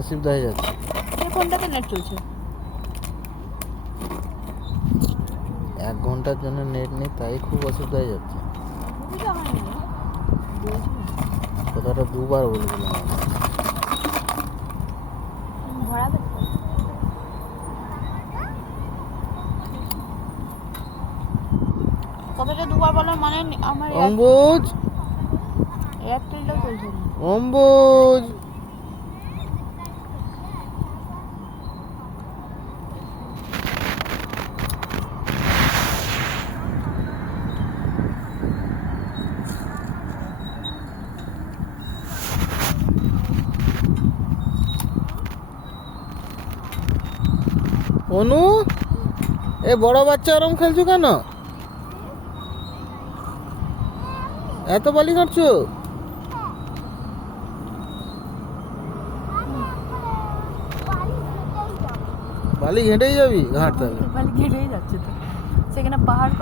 অসুবিধা হয়ে যাচ্ছে। কোনটাতে নেট চলছে? 1 ঘন্টার জন্য নেট নেই, তাই খুব অসুবিধা হয়ে যাচ্ছে। কথাটা 2 বার বলে দিলাম আমি। কথাটা 2 বার বলার মানে আমার অম্বুজ, এয়ারটেলটাও চলছে না। অম্বুজ, অনু, এ বড় বাচ্চা ওরম খেলছো কেন? এত বালি কাটছো? বালি ঘেঁটেই যাবি ঘাট তাহলে? বালি ঘেটেই যাচ্ছে তো, সেখানে পাহাড়।